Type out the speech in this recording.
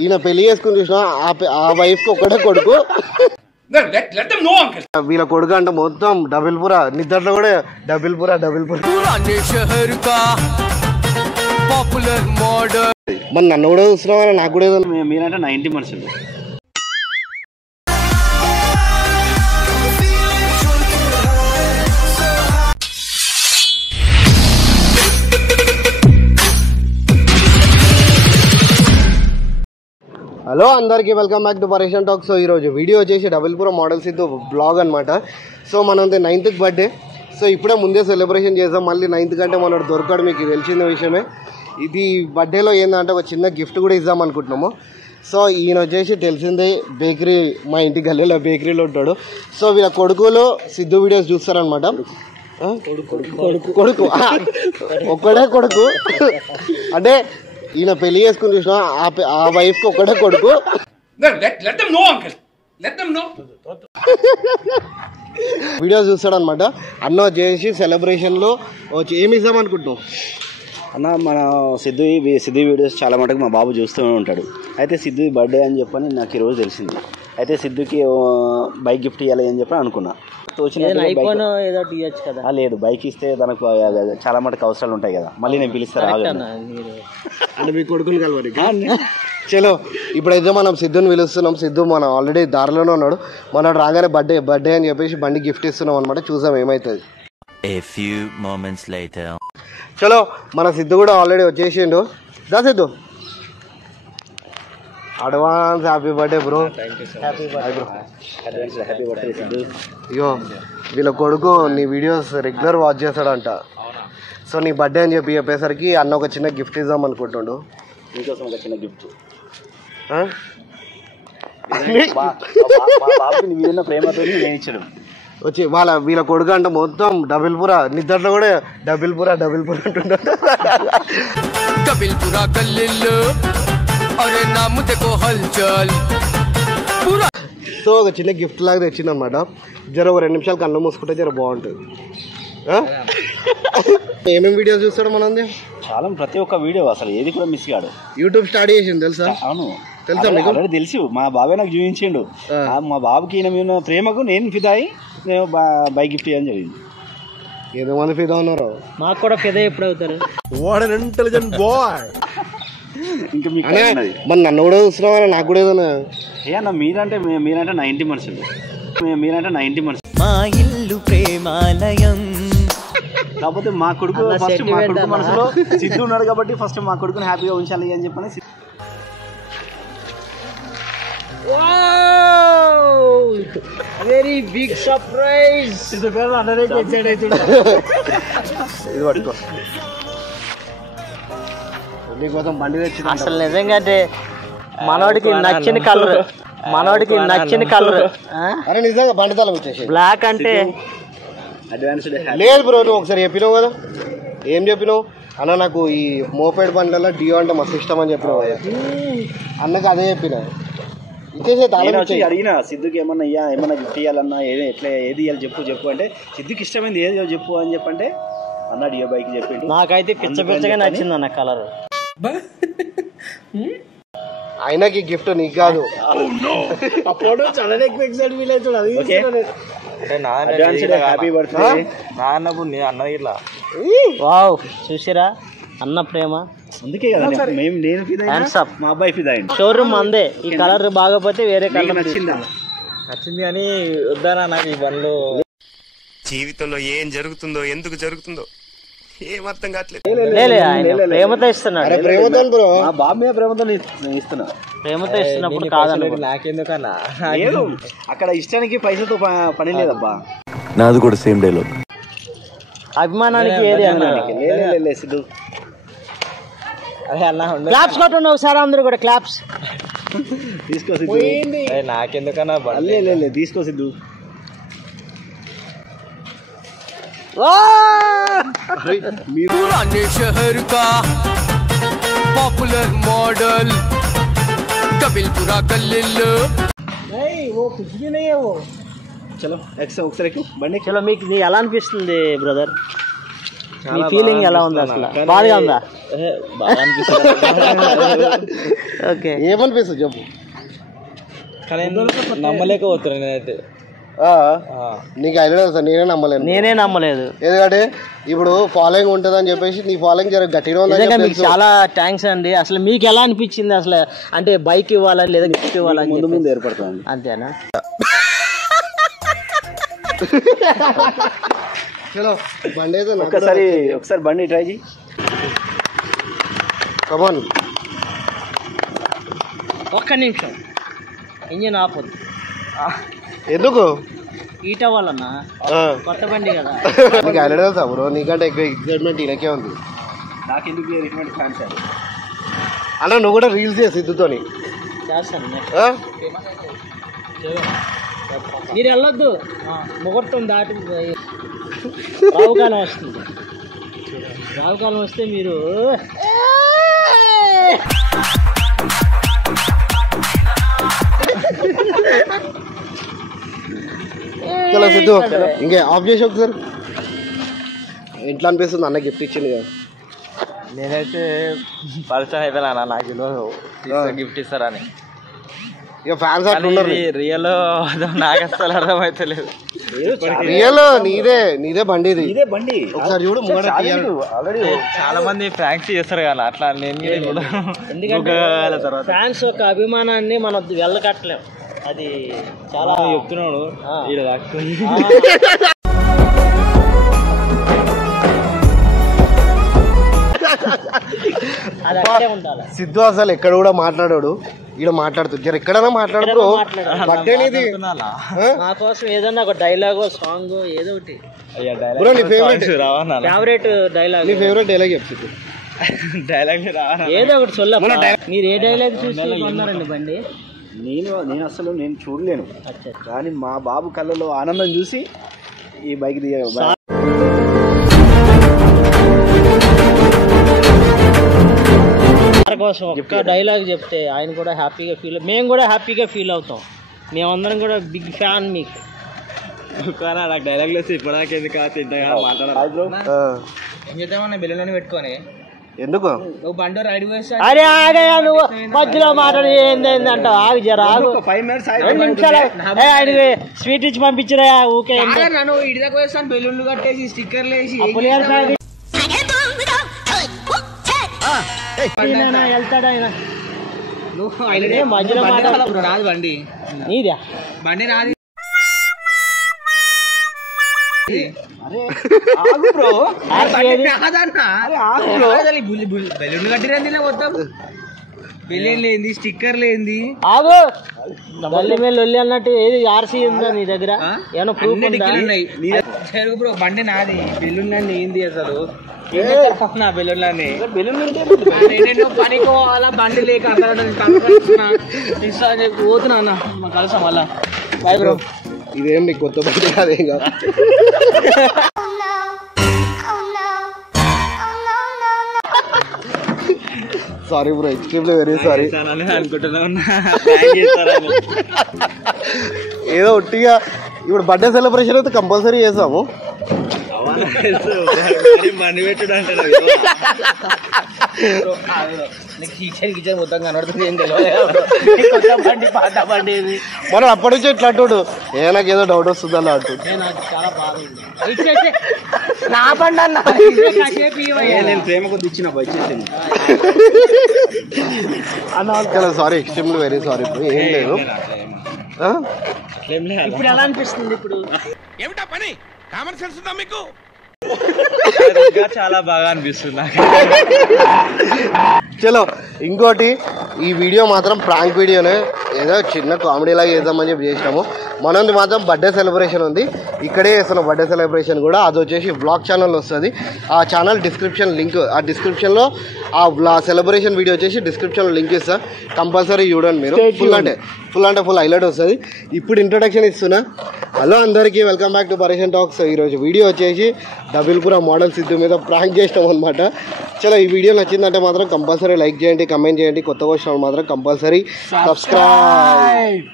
ఈయన పెళ్లి చేసుకుని చూసిన ఆ వైఫ్ కి ఒకటే కొడుకు. వీళ్ళ కొడుకు అంటే మొత్తం డబుల్ పురా, నిద్రలో కూడా డబుల్ పురా. మరి నన్ను కూడా చూస్తున్నావా? నాకు కూడా ఏదో మీరంటే 90 మనుషులు. హలో అందరికీ welcome back to Pareshan talk. So ఈరోజు వీడియో వచ్చేసి డబుల్పుర మోడల్ సిద్ధు బ్లాగ్ అనమాట. సో మనది 9th బర్త్డే. సో ఇప్పుడే ముందే సెలబ్రేషన్ చేద్దాం. మళ్ళీ 9th కంటే మనోడు దొరకడు, మీకు తెలిసిన విషయమే. ఇది బర్త్డేలో ఏంటంటే ఒక చిన్న గిఫ్ట్ కూడా ఇద్దాం అనుకుంటున్నాము. సో ఈయన వచ్చేసి తెలిసిందే బేకరీ, మా ఇంటి గల్లీలో బేకరీలో ఉంటాడు. సో వీళ్ళ కొడుకులో సిద్ధు వీడియోస్ చూస్తారనమాట. కొడుకు ఒక్కడే కొడుకు అంటే ఈయన పెళ్లి చేసుకుని చూసిన ఆ వైఫ్ కి ఒకటే కొడుకు. వీడియోస్ చూస్తాడు అనమాట. అన్న చేసి సెలబ్రేషన్ లో ఏమి ఇద్దాం అనుకుంటున్నాం అన్న. మన సిద్ధు వీడియోస్ చాలా మటుకు మా బాబు చూస్తూనే ఉంటాడు. అయితే సిద్ధు బర్త్డే అని చెప్పని నాకు ఈరోజు తెలిసింది. అయితే సిద్ధుకి బైక్ గిఫ్ట్ ఇవ్వాలి అని చెప్పి అనుకున్నా. లేదు, బైక్ ఇస్తే తనకు చాలా మటుకు అవసరాలు ఉంటాయి కదా, మళ్ళీ నేను పిలుస్తాను అంటే మీ కొడుకుని కలవరి. చలో ఇప్పుడైతే మనం సిద్ధుని పిలుస్తున్నాం. సిద్ధు మనం ఆల్రెడీ దారిలోనే ఉన్నాడు. మనోడు రాగానే బర్త్డే అని చెప్పేసి బండి గిఫ్ట్ ఇస్తున్నాం అనమాట. చూసాం ఏమైతుంది. చలో మన సిద్ధు కూడా ఆల్రెడీ వచ్చేసిండు. దా Siddhu, advance happy birthday bro. అయ్యో వీళ్ళ కొడుకు నీ వీడియోస్ రెగ్యులర్ వాచ్ చేస్తాడంట. సో నీ బర్త్డే అని చెప్పేసరికి అన్న ఒక చిన్న గిఫ్ట్ ఇద్దాం అనుకుంటుండు. మీకోసం ఒక చిన్న గిఫ్ట్ ప్రేమతో నేను ఇచ్చాడు. వచ్చి వీళ్ళ కొడుకు అంటే మొత్తం డబుల్ పురా, నిద్రలో కూడా డబుల్ పురా అంటుంటాడు. సో ఒక చిన్న గిఫ్ట్ లాగా తెచ్చిందనమాట. జర ఒక 2 నిమిషాలు కళ్ళు మూసుకుంటే జర బాగుంటుంది. ఏమేమి వీడియోస్ చూస్తాడు మనది? చాలా, ప్రతి ఒక్క వీడియో, అసలు ఏది కూడా మిస్ కాడు. యూట్యూబ్ స్టార్ట్ చేసింది తెలుసా? అవును తెలుసా మీకు? తెలుసు, మా బాబాయ్ నాకు చూపించిండు. మా బాబుకి ఈయన ప్రేమకు నేను ఫిదాయి, నేను బైక్ గిఫ్ట్ చేయడం జరిగింది. ఏదో మంది ఫిదా ఉన్నారు. మాకు కూడా ఫిదా ఎప్పుడు అవుతారు? ఇంకా మీకు మరి నన్ను కూడా చూస్తున్నావా? నాకు కూడా ఏదన్నా మీరంటే 90 మనుషులు. మీరంటే 90 మనుషులు. మా ఇల్లు ప్రేమాలయం. కాకపోతే మా కొడుకు ఫస్ట్, మా కొడుకు మనసులో సిద్ధు ఉన్నాడు కాబట్టి ఫస్ట్ మా కొడుకుని హ్యాపీగా ఉంచాలి అని చెప్పని. Very big surprise. ఇది పట్టుకో. నీకోసం బండి తెచ్చి అసలు నిజంగా అంటే మనోడికి నచ్చిన కలర్, అరే నిజంగా బండి తల వచ్చేసి బ్లాక్ అంటే లేదు బ్రో. నువ్వు ఒకసారి చెప్పినావు కదా, ఏం చెప్పినావు అన్న? నాకు ఈ మోపెడ్ బండ్లలో డియో అంటే మస్తు ఇష్టం అని చెప్పినావు కదా. అన్నకు అదే చెప్పిన. ఇచ్చేసే అడిగినా సిద్ధుకి ఏమన్నా గిఫ్ట్ ఇవ్వాలన్నా ఎట్లా ఏది ఇవ్వాలి చెప్పు అంటే, సిద్ధుకి ఇష్టమైంది ఏది చెప్పు అని చెప్పంటే అన్న డియో బైక్ చెప్పిండు. నాకైతే పిచ్చగా నచ్చింది అన్న కలర్. ఆయనకి గిఫ్ట్ నీకు కాదు. అప్పుడు చాలా ఎక్కువ ఎక్సైట్ ఫీల్ అవుతాడు. హ్యాపీ బర్త్డే అన్న ఇట్లా. వావ్, చూసిరా అన్న ప్రేమ. అందుకే కదా నేను మా అబ్బాయి ఫిదా అయింది. షోరూమ్ అందే. ఈ కలర్ బాగపోతే వేరే కలర్ నచ్చింది అని వద్దానా నాకు ఈ బండ్లు. జీవితంలో ఏం జరుగుతుందో, ఎందుకు జరుగుతుందో ఏం అర్థం కావట్లేదు. ప్రేమతో ఇస్తున్నాడు. ప్రేమతో బ్రో, మా బాబు మీద ప్రేమతో ఇస్తున్నా. ప్రేమతో ఇస్తున్నప్పుడు కాదన్న. నాకెందుకన్నా అక్కడ ఇష్టానికి పైసలతో పని లేదబ్బా. నాది కూడా సేమ్ డైలాగ్. అభిమానానికి ఏది అన్న. సిద్ధు క్లాప్స్ కొట్టున్నావు సార్, అందరూ కూడా క్లాప్స్. తీసుకో సిద్ధు. నాకెందుకన్నా తీసుకో సిద్ధు. शहर का पॉपुलर मॉडल कबिलपुरा गल्लीलो. नहीं वो कुछ भी नहीं है वो. चलो ఒకసారి బండి. చలో మీకు ఎలా అనిపిస్తుంది బ్రదర్? మీ ఫీలింగ్ ఎలా ఉంది అసలు? బాగా ఉందా? బాగా అనిపిస్తుంది. ఓకే, ఏమనిపిస్తుంది చెప్పు. కానీ నమ్మలేకపోతున్నా నేనైతే. నీకు ఐడియా సార్, నేనే నమ్మలేదు. ఎందుకంటే ఇప్పుడు ఫాలోయింగ్ ఉంటుంది అని చెప్పేసి నీ ఫాలోయింగ్ జర గట్టిగా నిజంగా మీకు చాలా థ్యాంక్స్ అండి. అసలు మీకు ఎలా అనిపించింది అసలు? అంటే బైక్ ఇవ్వాలని లేదా గిఫ్ట్ ఇవ్వాలని ముందు ముందు ఏర్పడుతుంది అంతేనా? చలో బండి అయితే ఒకసారి బండి ట్రై చేయి. కమాన్. ఒక్క నిమిషం, ఇంజిన్ ఆపొద్దు. ఎందుకు? ఈట వాళ్ళన్నా కొత్త బండి కదా. నీకు ఐడియా తెలుసా బ్రో? నీకంటే ఎక్కువ ఎక్సైట్మెంట్ ఈయనకే ఉంది. నాకు ఎందుకు రికమెండ్ కాన్సెప్ట్ అన్న నువ్వు కూడా రీల్స్ చేసి సిద్ధుతోని చేస్తాను. మీరు వెళ్ళొద్దు, ముహూర్తం దాటి రావుకాలం వస్తుంది. రావుకాలం వస్తే మీరు చలో సిద్ధు ఇంకే ఆఫ్ చేసి ఒకసారి. ఎట్లా అనిపిస్తుంది? అన్న గిఫ్ట్ ఇచ్చింది కదా. నేనైతే పరిచయం అయిపోయినా, నాకు గిఫ్ట్ ఇస్తారని. ఇక ఫ్యాన్స్ అట్లున్నారు. రియల్ నాకు అసలు అర్థమైతలేదు. రియల్ నీదే బండి ఇది. ఇదే బండి ఒకసారి చూడు. ఆల్రెడీ చాలా మంది ఫ్రాంక్స్ చేస్తారు కదా, అట్లా నేను ఎందుకంటే ఫ్యాన్స్ యొక్క అభిమానాన్ని మనం వెళ్ళకట్టలేం. అది చాలా చెప్తున్నాడు. అది అక్కడే ఉండాలి. సిద్ధు అసలు ఎక్కడ కూడా మాట్లాడాడు, ఇక్కడ మాట్లాడుతుంది. జర ఎక్కడైనా మాట్లాడు. బర్త్డే నీది. నా కోసం ఏదన్నా ఒక డైలాగ్, సాంగ్ ఏదో ఒకటి. నీ ఫేవరెట్ డైలాగ్, నీ ఫేవరెట్ డైలాగ్ చెప్పు. డైలాగ్ ఏదో ఒకటి చొల్ల. మీరు ఏ డైలాగ్ చూసి కొన్నారండి బండి? నేను అసలు చూడలేను, కానీ మా బాబు కళ్ళలో ఆనందం చూసి ఈ బైక్ దిగాను. కోసం ఒక్క డైలాగ్ చెప్తే ఆయన కూడా హ్యాపీగా మేము కూడా హ్యాపీగా ఫీల్ అవుతాం. మేమందరం కూడా బిగ్ ఫ్యాన్ మీకు. నాకు డైలాగ్ లేదు ఇప్పటిదాకా ఎందుకు మాట్లాడాలి బెల్లులోనే పెట్టుకొని. ఎందుకు నువ్వు బండి రైడ్ వేస్తా? అరే ఆగయా, నువ్వు మధ్యలో మాట్లాడి ఏంటంటావు? ఆగు జర ఆగు, 2 నిమిషాలు. ఆయనకి స్వీట్ ఇచ్చి పంపించరా ఊకే. నువ్వు ఇడి దాకా వేస్తాను, బెలూన్లు కట్టేసి స్టిక్కర్లు వేసి వెళ్తాడు ఆయన. నువ్వు మధ్యలో మాట్లాడు. రాదు బండి నీదా? బండి రాదు. బెలూన్ కట్టిరంది మొత్తం. బెలూన్ లేంది, స్టిక్కర్ లేంది. ఆగు, బల్లి మీద లొల్లి అన్నట్టు. ఏది ఆర్సీ ఉందా నీ దగ్గర? ఏమన్నా ప్రూఫ్ ఉన్నాయి? బ్రో బండి నాది, బెలూన్ అన్ని ఏంది అసలు? నా బెలూన్లని పనికోవాలా బండి లేక పోతున్నా అన్న. కలుసా మళ్ళా. Bye bro. ఇదేం నీకు కొత్త బండి కాదేం కాదు. Sorry bro, extremely very sorry. అనుకుంటున్నా ఏదో ఒట్టిగా ఇప్పుడు బర్త్డే సెలబ్రేషన్ అయితే కంపల్సరీ చేసాము. బండి పెట్టుడు అంటే కిచెన్ మొత్తం కనబడుతుంది. ఏం తెలియదు బండి, పాత బండి ఇది. మనం అప్పటి నుంచి ఇట్లా అంటాడు, నాకు ఏదో డౌట్ వస్తుంది అలా అంటుంది. నాకు చాలా బాధ ఉంది. నా బండి అన్న, నేను ప్రేమ కొద్ది ఇచ్చిన వచ్చేసింది అన్న. Sorry, extremely very sorry. ఏం లేదు. ఇప్పుడు ఎలా అనిపిస్తుంది? ఇప్పుడు ఏమిటా పని? కామన్ సెన్స్ ఉందా మీకు? చాలా బాగా అనిపిస్తుంది నాకు. చలో ఇంకోటి, ఈ వీడియో మాత్రం ప్రాంక్ వీడియోనే, ఏదో చిన్న కామెడీ లాగా చేద్దామని చెప్పి చేసినాము. మనది మాత్రం బర్త్డే సెలబ్రేషన్ ఉంది, ఇక్కడే చేస్తున్నాం బర్త్డే సెలబ్రేషన్ కూడా. అది వచ్చేసి వ్లాగ్ ఛానల్ వస్తుంది. ఆ ఛానల్ డిస్క్రిప్షన్ లింక్, ఆ డిస్క్రిప్షన్లో ఆ సెలబ్రేషన్ వీడియో వచ్చేసి డిస్క్రిప్షన్లో లింక్ ఇస్తా, కంపల్సరీ చూడండి మీరు. ఫుల్ హైలైట్ వస్తుంది. ఇప్పుడు ఇంట్రొడక్షన్ ఇస్తున్నా. హలో అందరికీ, వెల్కమ్ బ్యాక్ టు పరేషన్ టాక్స్. ఈరోజు వీడియో వచ్చేసి డబుల్పుర మోడల్ సిద్ధు మీద ప్రాంక్ చేసినాం అనమాట. చలో ఈ వీడియో నచ్చిందంటే మాత్రం కంపల్సరీ లైక్ చేయండి, కమెంట్ చేయండి. కొత్తగా వచ్చిన మాత్రం కంపల్సరీ సబ్స్క్రైబ్.